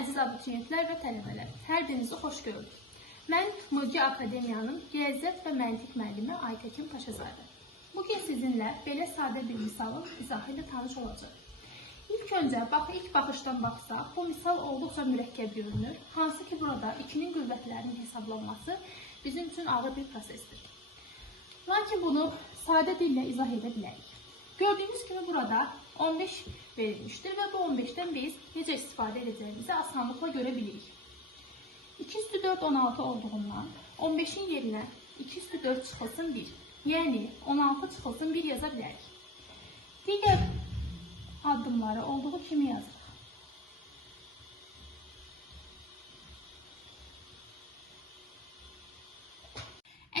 əziz abituriyentlər və tələbələr, hər birinizi xoş gördük. Mən MÖGİ Akademiyanın riyaziyyat və məntiq müəllimi Aytəkin Paşazadə. Bugün sizinlə belə sadə bir misalın izahı ilə tanış olacaq. İlk öncə, ilk baxışdan baxsaq, bu misal olduqca mürəkkəb görünür. Hansı ki, burada 2-nin qüvvətlərinin hesablanması bizim üçün ağır bir prosesdir. Lakin bunu sadə dillə izah edə bilərik. Gördüyünüz kimi burada 15 verilmişdir və bu 15-dən biz necə istifadə edəcəyimizi asanlıqla görə bilirik. 2 üstü 4 16 olduğundan 15-in yerinə 2 üstü 4 çıxılsın 1, yəni 16 çıxılsın 1 yaza bilərik. Digər addımları olduğu kimi yazırıq.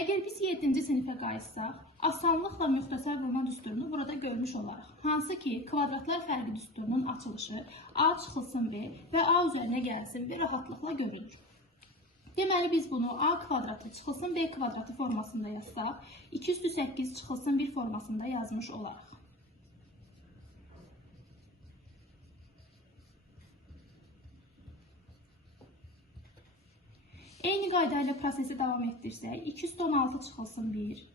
Əgər biz 7-ci sinifə qayıtsaq, asanlıqla müxtəsər vurma düsturunu burada görmüş olarıq. Hansı ki, kvadratlar fərqi düsturunun açılışı A çıxılsın B və A üzərinə gəlsin B rahatlıqla görülür. Deməli, biz bunu A kvadratı çıxılsın B kvadratı formasında yazsaq, 2 üstü 8 çıxılsın 1 formasında yazmış olarıq. Eyni qayda ilə prosesi davam etdirsək, 2 üstü 16 çıxılsın 1,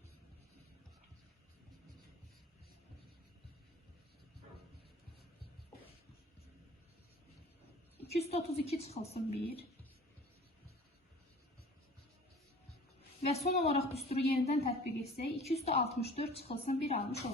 2 üstü 32 çıxılsın 1 və son olaraq düsturu yenidən tətbiq etsək, 2 üstü 64 çıxılsın 1 almış olarıq.